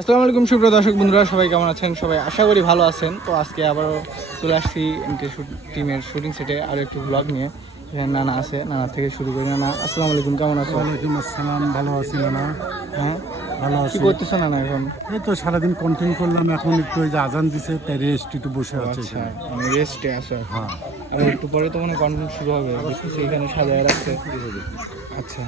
আসসালামু আলাইকুম সুপ্রিয় দর্শক বন্ধুরা, সবাই কেমন আছেন? সবাই আশা করি ভালো আছেন। তো আজকে আবারও চলে আসছি টিমের শুটিং সেটে আরও একটু ব্লগ নিয়ে। এখানে নানা আছে, নানা থেকে শুরু করি। নানা, আসসালামু আলাইকুম, কেমন আছো? ওয়ালাইকুম আসসালাম, ভালো আছি নানা। হ্যাঁ, ভালো কি আছি। করতেছো নানা এখন? এই তো সারাদিন কন্টেন্ট করলাম, এখন একটু ওই যে আজান দিছে তাই রেস্ট একটু বসে আছে আচ্ছা, এখানে। আমি রেস্টে আছো। হ্যাঁ, আর একটু পরে তো মনে কন্টেন্ট শুরু হবে, দেখতেছি এখানে সাজায় রাখছে। আচ্ছা,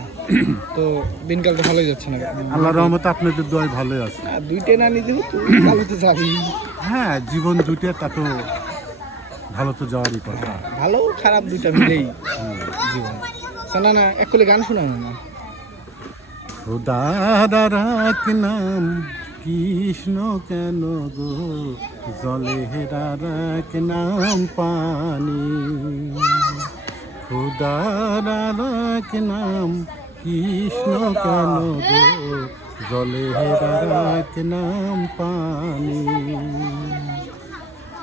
তো দিনকাল তো ভালোই যাচ্ছে না? আল্লাহর রহমতে আপনাদের দোয়ায় ভালোই আছে। দুইটা না নিতে তুই চালিতে যাবি। হ্যাঁ, জীবন দুইটা তা তো ভালো তো যাওয়ারই কথা। ভালো খারাপ দুইটা মিলেই জীবন। আচ্ছা নানা, এক কলে গান শোনাও না। খোদার এক নাম কৃষ্ণ কেন গো, জলে হেরার এক নাম পানি। খোদার এক নাম কৃষ্ণ কেন গো, জলে হেরার এক নাম পানি।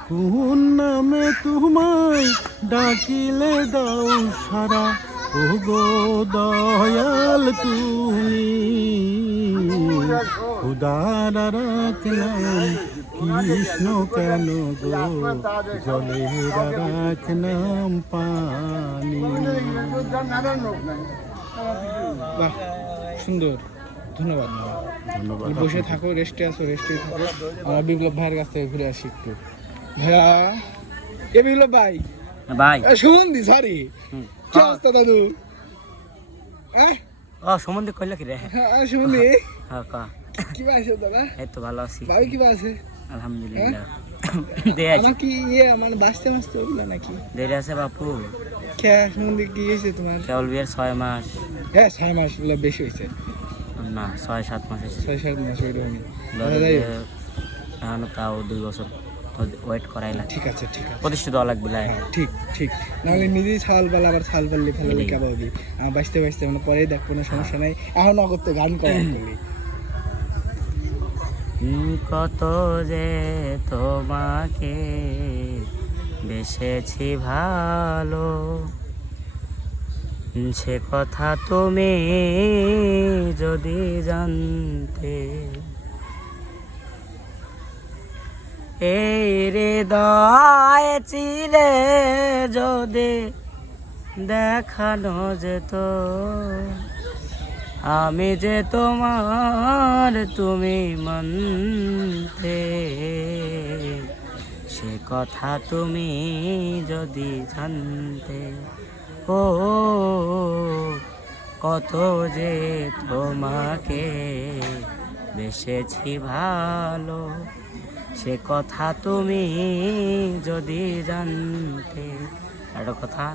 কোন নামে তোমায় ডাকিলে দাও সারা, ও গো দয়াল তুমি। খুদার এক নাম কৃষ্ণ কেন গো, জলের এক নাম পানি। বাহ, সুন্দর, ধন্যবাদ নানা। ধন্যবাদ। বসে থাকো, রেস্টে আসো, রেস্টে থাকো। আমার বিপ্লব ভাইয়ের কাছ থেকে ঘুরে আসি একটু। ভাইয়া, এ বিপ্লব ভাই, ভাই সুমন্দি, সরি, কি অবস্থা দাদু? হ্যাঁ, ও সম্বন্ধে কইলা কি রে? সুমন্দি, হ্যাঁ কা কি আছে দাদা? এই তো ভালো আছি ভাই কি আছে? আলহামদুলিল্লাহ। দে আছে আমার কি আমার বাঁচতে বাঁচতে ওগুলো নাকি? দেরি আছে বাপু। খেয়া সুমন্দি, কি হয়েছে তোমার? কেবল বিয়ের 6 মাস হ্যাঁ, 6 মাস বেশি হয়েছে, না 6-7 মাস হয়েছে। 6-7 মাস ওইরকমই। ধরো যাই যে হোক, এখনো তাও 2 বছর ওয়েট করাই লাগে, ঠিক আছে, ঠিক আছে। প্রতিষ্ঠিত হওয়া লাগবে লাই। হ্যাঁ, ঠিক ঠিক, নাহলে নিজেই ছাল পালা, আবার ছাল পাললে ফেলালে কেবা হবি। আমার বাঁচতে বাঁচতে মানে পরেই দেখ, কোনো সমস্যা নাই। এখন অগত্য গান করা করলি। কত যে তোমাকে বেসেছি ভালো, সে কথা তুমি যদি জানতে। এই হৃদয় চিরে যদি দেখানো যেত, আমি যে তোমার তুমি মানতে, সে কথা তুমি যদি জানতে। ও কত যে তোমাকে বেসেছি ভালো, সে কথা তুমি যদি জানতে। একটা কথা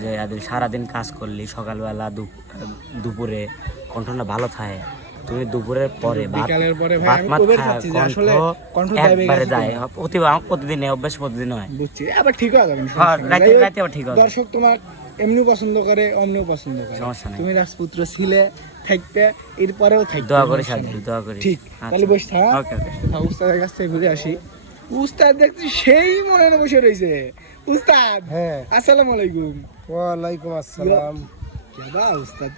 যে সারাদিন কাজ করলি, সকালবেলা দুপুরে কণ্ঠটা ভালো থাকে, তুমি দুপুরের পরে বিকালের পরে ভাই ভাত আমি মাত কবে খায়, খাচ্ছি যে আসলে কণ্ঠ একবারে যায়। আমার প্রতিদিন অভ্যাস, প্রতিদিন হয়। বুঝছি, আবার ঠিক হয়ে যাবে, হ্যাঁ, রাতে আবার ঠিক হবে। দর্শক তোমার এমনিও পছন্দ করে, অমনিও পছন্দ করে, সমস্যা নাই। তুমি রাজপুত্র ছিলে, থাকবে, এরপরেও থাকবে। দোয়া করি সাথে, দোয়া করি। ঠিক, তাহলে বসে থাক। ওকে ওকে। উস্তাদের কাছ থেকে ঘুরে আসি। উস্তাদ দেখছি সেই মনে বসে রয়েছে। উস্তাদ, হ্যাঁ, আসসালামু আলাইকুম। ওয়ালাইকুম আসসালাম। কেডা উস্তাদ?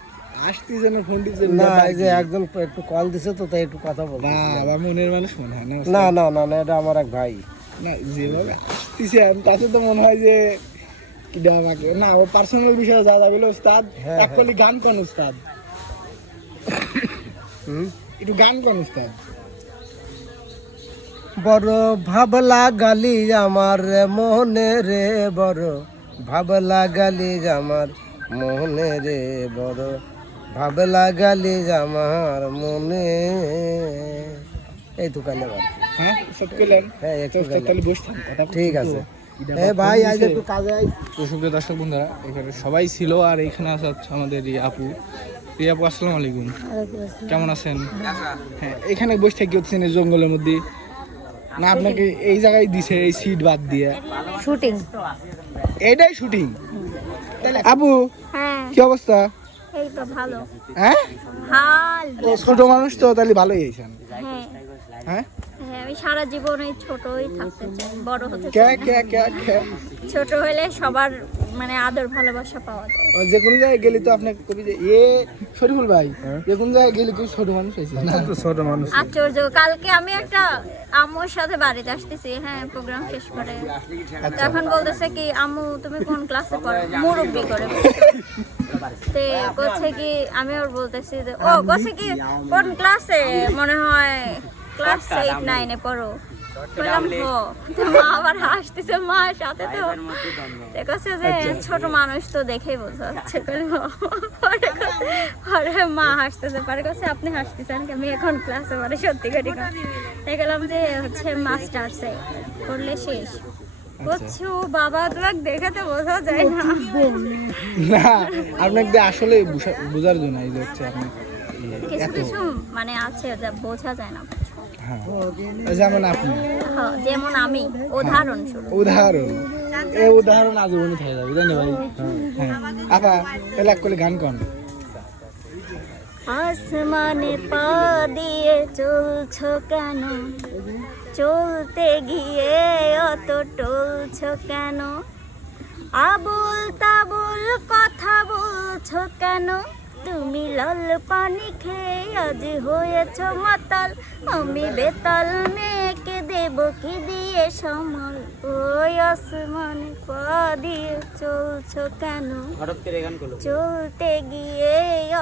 আসতি যেন ফোন দিচ্ছে না, এই যে একজন একটু কল দিছে তো তাই একটু কথা বলতে। বাবা, মনের মানুষ মনে হয় না উস্তাদ? না না না না, এটা আমার এক ভাই। না, যেভাবে আসতেছেন তাতে তো মনে হয় যে কিডা আমাকে না, ও পার্সোনাল বিষয়ে যা যাবে উস্তাদ। হ্যাঁ, একচুয়ালি গান কোন উস্তাদ? একটু গান কোন উস্তাদ? বড় ভাবলা গালি আমার মনে রে, বড় ভাবলা গালি আমার মনে রে, বড় ভাবলা গালি আমার মনে। এই তো কালে হ্যাঁ, সব কইলেন। হ্যাঁ, একটু গাইলাম। তাহলে বসে থাক, কথা ঠিক আছে। এ ভাই, আজ একটু কাজে আই। তো সুপ্রিয় দর্শক বন্ধুরা, এখানে সবাই ছিল, আর এখানে আছে হচ্ছে আমাদের এই আপু। এই আপু, আসসালামু আলাইকুম, কেমন আছেন? হ্যাঁ, এখানে বসে থাকি হচ্ছে না জঙ্গলের মধ্যে না, আপনাকে এই জায়গায় দিছে, এই সিট বাদ দিয়ে শুটিং। এটাই শুটিং। আপু, হ্যাঁ, কি অবস্থা? এই তো ভালো। হ্যাঁ, হাল ও ছোট মানুষ তো, তাহলে ভালোই হয়েছেন। হ্যাঁ হ্যাঁ হ্যাঁ আমি সারা জীবন এই ছোটই থাকতে চাই, বড় হতে কে চাই না। কে কে কে ছোট হলে সবার মানে আদর ভালোবাসা পাওয়া যায়। ও, যে কোনো জায়গায় গেলি তো আপনাকে কবি যে শরীফুল ভাই যে কোনো জায়গায় গেলি তুই ছোট মানুষ হয়েছিস না তো ছোট মানুষ আশ্চর্য, কালকে আমি একটা আম্মুর সাথে বাড়িতে আসতেছি, হ্যাঁ প্রোগ্রাম শেষ করে, তখন বলতেছে কি আম্মু তুমি কোন ক্লাসে পড়ো, মুরব্বি করে তে বলছে কি আমি ওর বলতেছি যে ও বলছে কি কোন ক্লাসে, মনে হয় ক্লাস 8-9 এ পড়ো, বললাম হ। তো মা আবার হাসতেছে, মা সাথে তো দেখছে যে ছোট মানুষ তো দেখেই বোঝা যাচ্ছে। পরে মা হাসতেছে, পরে কাছে আপনি হাসতেছেন কি, আমি এখন ক্লাসে মানে সত্যি করে তাই গেলাম যে হচ্ছে মাস্টার্সে করলে শেষ। বলছি ও বাবা তোমাকে দেখে তো বোঝা যায় না। না আপনাকে আসলে বোঝার জন্য এই যে হচ্ছে আপনি কিছু কিছু মানে আছে যা বোঝা যায় না। হ্যাঁ যেমন আপনি হ্যাঁ, যেমন আমি উদাহরণস্বরূপ। উদাহরণ এই উদাহরণ আজীবনই থেকে যাবে জানি ভাই। হ্যাঁ আপা তাহলে এক করে গান কন। আসমানে পা দিয়ে চলছো কেন, চলতে গিয়ে অত টলছো কেন, আবুল তাবুল কথা বলছো কেন, তুমি লাল পানি খেয়ে আজ হয়েছ মাতাল, আমি বেতাল মেয়েকে দেব কি দিয়ে সামাল, ওই আসমানে পা দিয়ে চলছো কেন, চলতে গিয়ে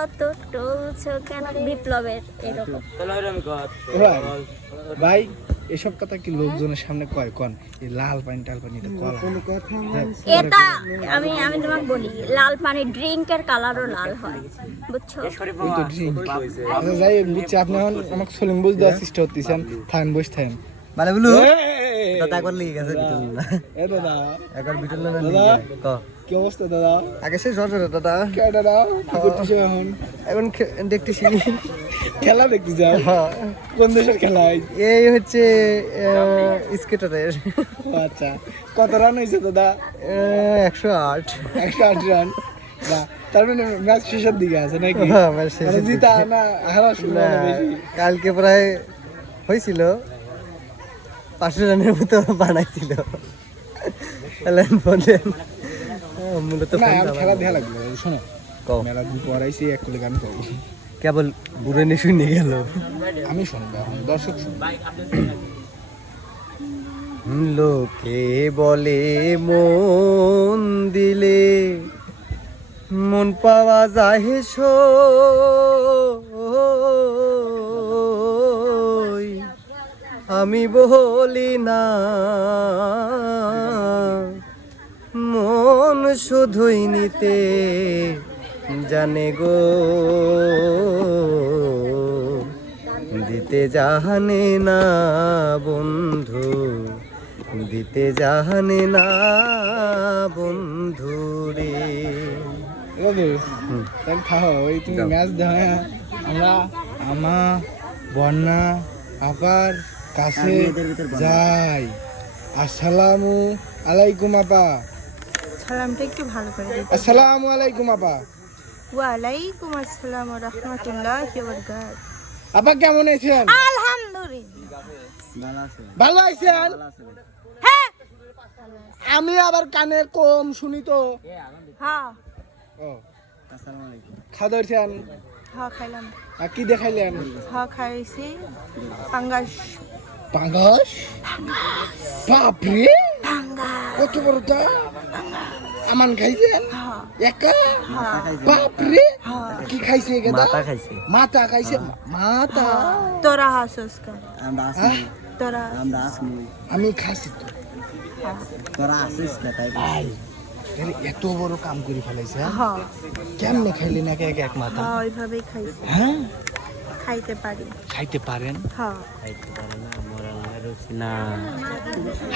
অত টলছো কেন। বিপ্লবের এরকম। ভাই এসব কথা কি লোকজনের সামনে কয় কন, এই লাল পানি টাল পানি তো কলা এটা আমি আমি তোমাকে বলি, লাল পানি ড্রিঙ্কের কালারও লাল হয়, বুঝছো? ওই তো drink। আচ্ছা যাই হোক, বুঝছি আপনি এখন আমাকে সলিং বুঝ দেওয়ার চেষ্টা করতেছেন, থাকেন বসে থাকেন। মানে বলু এই, দাদা একবার লিয়ে গেছে বিটল না, এ দাদা একবার বিটল না দাদা লিয়ে ক কি অবস্থা দাদা? আগে শেষ হচ্ছে দাদা, কে দাদা কি করতেছো এখন? এখন দেখতেছি খেলা দেখতে যাও? কোন দেশের খেলা? এই হচ্ছে স্কেটারের ও আচ্ছা, কত রান হয়েছে দাদা? 108। 108 রান। বাহ, তার মানে ম্যাচ শেষের দিকে আছে নাকি? হ্যাঁ, match শেষের মানে জিতা না হারা শুরু না, বেশি? কালকে প্রায় হয়েছিল 500 রানের মতো বানাইছিল। মূলত না আমি খেলা দেখা লাগলো, শোনো কও। মেলা দিন পর আইসি এক করে গান করবো। কেবল বুড়ে নে শুনে গেল। আমি শুনবো এখন, দর্শক শুনবো। লোকে বলে মন দিলে মন পাওয়া যায় সই, আমি বলি না মন শুধুই নিতে জানে গো, দিতে জানে না বন্ধু, দিতে জানে না বন্ধু রে। দাদু তাহলে খাও, ওই তুমি ম্যাচ দাও। হ্যাঁ আমরা বন্যা আপার কাছে যাই। আসসালামু আলাইকুম আপা। সালামটা একটু ভালো করে দিতে। আসসালামু আলাইকুম আপা। ওয়ালাইকুম আসসালাম ওয়া রাহমাতুল্লাহি ওয়া বারাকাতুহু। আপা কেমন আছেন? আলহামদুলিল্লাহ। ভালো আছেন? হ্যাঁ আমি আবার কানে কম শুনি তো। হ্যাঁ ও খাওয়া দাওয়াছেন? হ্যাঁ খাইলাম। আর কি দেখাইলেন? হ্যাঁ খাইছি পাঙ্গাস। পাঙ্গাস? বাপরে কত বড়টা! আমান খাইছেন একা? বাপরে কি খাইছে গেদা? মাথা খাইছে। মাথা খাইছে? মাথা? তোরা হাসুস কা? হ্যাঁ? তোরা আমি খাসি তো। তোরা আসিস না তাই ভাই তাহলে এত বড় কাম করে ফেলাইছে, হ্যাঁ? হ্যাঁ কেমনে খাইলেন এক এক এক মাথা? হ্যাঁ ওইভাবেই খাইছি, হ্যাঁ খাইতে পারি। খাইতে পারেন? হ্যাঁ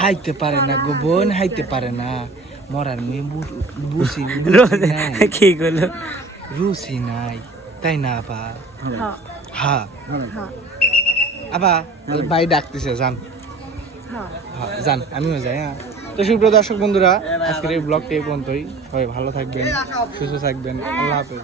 হাইতে পারে না গো বোন, হাইতে পারে না। মরার মেয়ে বুঝি কি করলো? রুচি নাই তাই না আপা? হ্যাঁ হ্যাঁ হ্যাঁ আপা ভাই ডাকতেছে, যান। হ্যাঁ হ্যাঁ যান, আমিও যাই। হ্যাঁ তো সুপ্রিয় দর্শক বন্ধুরা, আজকের এই ব্লগটি এই পর্যন্তই। সবাই ভালো থাকবেন, সুস্থ থাকবেন, আল্লাহ হাফেজ।